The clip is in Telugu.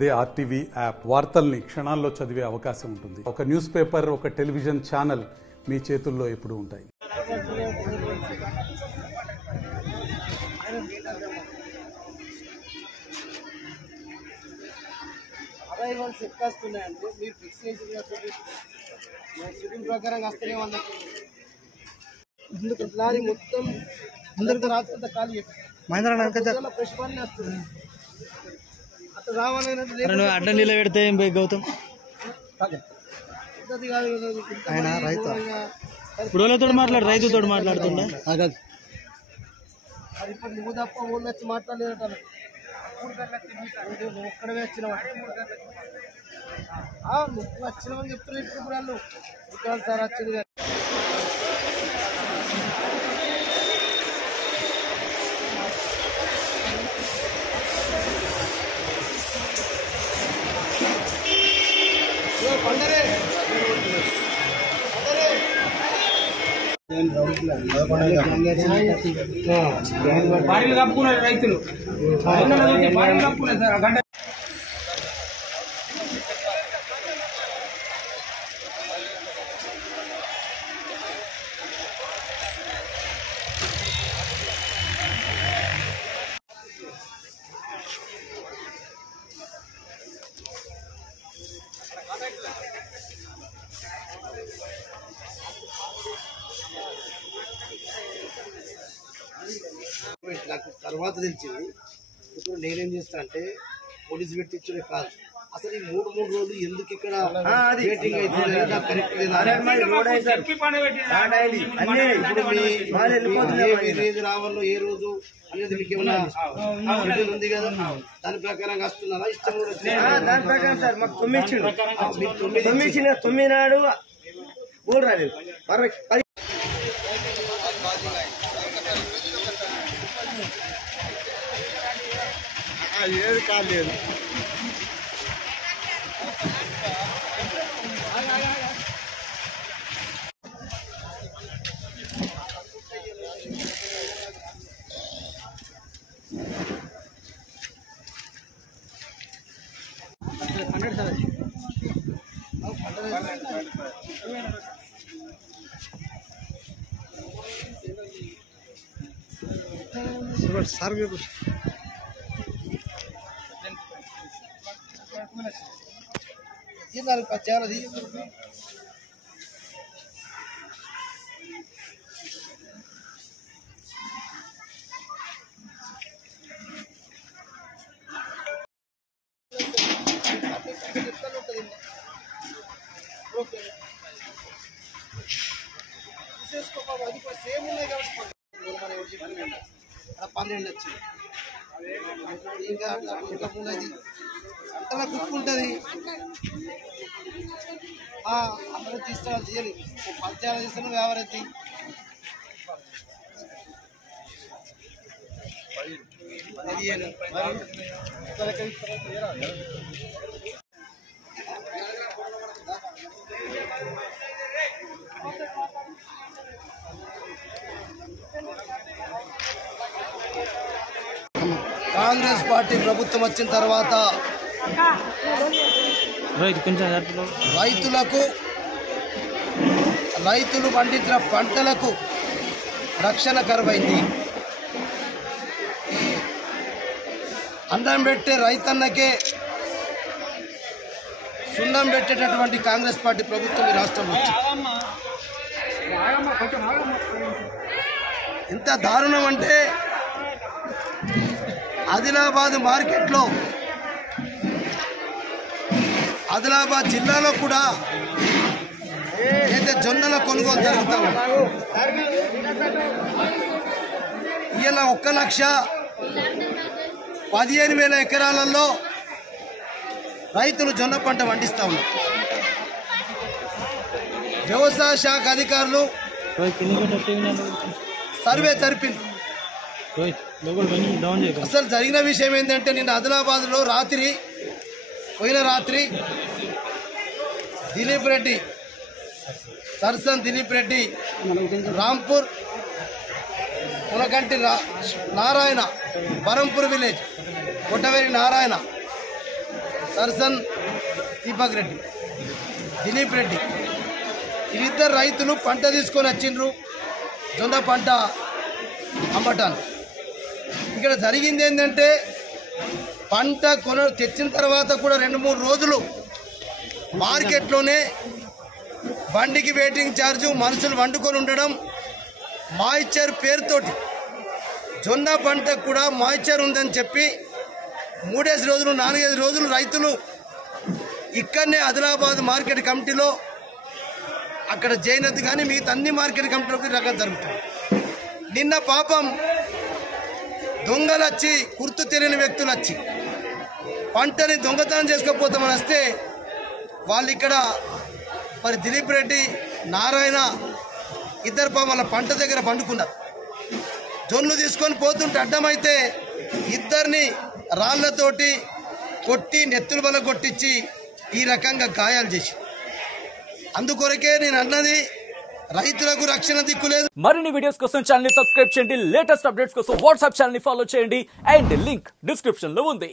అదే ఆర్టీవీ యాప్ వార్తల్ని క్షణాల్లో చదివే అవకాశం ఉంటుంది. ఒక న్యూస్ పేపర్, ఒక టెలివిజన్ ఛానల్ మీ చేతుల్లో ఎప్పుడూ ఉంటాయి. అరైవల్స్ ఎక్కేస్తున్నాయండి. మీరు ఫిక్స్ చేసిన షెడ్యూల్ ప్రకారం వస్తూనే వాళ్ళకి లారీ మొత్తం అందరితో రాత్రి ఖాళీ ఫ్రెష్ పని వస్తుంది. అట్లా రావాలని అడ్డ నిలబెడితే గౌతమ్ ఆయన రైతు ఇప్పుడు మాట్లాడు, రైతుతో మాట్లాడుతుండే అది ఇప్పుడు నువ్వు తప్ప ఊళ్ళో వచ్చి మాట్లాడలేదట. నువ్వు ఒక్కడే వచ్చినావు, నువ్వు వచ్చినావని చెప్తున్నా. ఇప్పుడు వాళ్ళు ఇక్కడ సార్ వచ్చింది కదా. పండరే బాడీలు కప్పుకున్నారు రైతులు, బాడీలు కప్పుకున్నారు సార్. గంట నాకు తర్వాత తెలిసింది. ఇప్పుడు నేనేం చేస్తా అంటే పోలీసు పెట్టించుడే కాదు, అసలు ఈ మూడు రోజులు ఎందుకు ఇక్కడ వెయిటింగ్ అయితే కరెక్ట్ రావాలో ఏ రోజు అనేది మీకు ఏమన్నా ఉంది కదా, దాని ప్రకారం వస్తున్నారా? ఇష్టం కూడా దాని ప్రకారం సార్ మాకు 9 నాడు మూడు రాలేదు. ఏది కాలేదు. సార్ పచ్చారది అది కూడా సేమ్ ఉన్నాయి కాబట్టి 12 వచ్చింది. ఇంకా ఇంకా ఉన్నది అంతలా కుక్కుంటుంది. అందరూ తీసుకోవాలి చేయాలి. పంచాలు తీస్తున్నాం వ్యాపారతి కాంగ్రెస్ పార్టీ ప్రభుత్వం వచ్చిన తర్వాత రైతులు పండించిన పంటలకు రక్షణ కరువైంది. అన్నం పెట్టే రైతన్నకే సున్నం పెట్టేటటువంటి కాంగ్రెస్ పార్టీ ప్రభుత్వం ఈ రాష్ట్రంలో ఎంత దారుణం అంటే ఆదిలాబాద్ మార్కెట్లో, ఆదిలాబాద్ జిల్లాలో కూడా అయితే జొన్నల కొనుగోలు జరుగుతాం. ఇలా 1,15,000 ఎకరాలలో రైతులు జొన్న పంట పండిస్తా ఉన్నారు. వ్యవసాయ శాఖ అధికారులు సర్వే జరిపింది. అసలు జరిగిన విషయం ఏంటంటే నిన్న ఆదిలాబాద్లో పోయిన రాత్రి దిలీప్ రెడ్డి, సర్సన్ దిలీప్ రెడ్డి, రాంపూర్, మునగంటి నారాయణ, బరంపూర్ విలేజ్, కొట్టవేరి నారాయణ సర్సన్ దీపక్ రెడ్డి, దిలీప్ రెడ్డి, వీరిద్దరు రైతులు పంట తీసుకొని వచ్చిండ్రు జొన్న పంట అమ్మటాను. ఇక్కడ జరిగింది ఏంటంటే పంట తెచ్చిన తర్వాత కూడా 2-3 రోజులు మార్కెట్లోనే బండికి వెయిటింగ్ ఛార్జు, మనుషులు వండుకొని ఉండడం, మాయిశ్చర్ పేరుతోటి జొన్న పంటకు కూడా మాయిశ్చర్ ఉందని చెప్పి 3 రోజులు 4 రోజులు రైతులు ఇక్కడనే ఆదిలాబాద్ మార్కెట్ కమిటీలో అక్కడ జైనత్ కానీ మిగతా అన్ని మార్కెట్ కమిటీలోకి రకాలు జరుగుతుంది. నిన్న పాపం దొంగలు వచ్చి, గుర్తు తెలియని వ్యక్తులు వచ్చి పంటని దొంగతనం చేసుకోపోతామని వస్తే వాళ్ళు ఇక్కడ మరి దిలీప్ రెడ్డి, నారాయణ ఇద్దరు పాపం వాళ్ళ పంట దగ్గర పండుకున్నారు. జొన్ను తీసుకొని పోతుంటే అడ్డమైతే ఇద్దరిని రాళ్లతోటి కొట్టి నెత్తులు బల కొట్టించి ఈ రకంగా గాయాలు చేసి, అందుకొరకే నేను అన్నది రైతులకు రక్షణ దిక్కులేదు. మరిన్ని వీడియోస్ కోసం ఛానల్ ని సబ్స్క్రైబ్ చేయండి. లేటెస్ట్ అప్డేట్స్ కోసం వాట్సాప్ ఛానల్ ని ఫాలో చేయండి. అండ్ లింక్ డిస్క్రిప్షన్ లో ఉంది.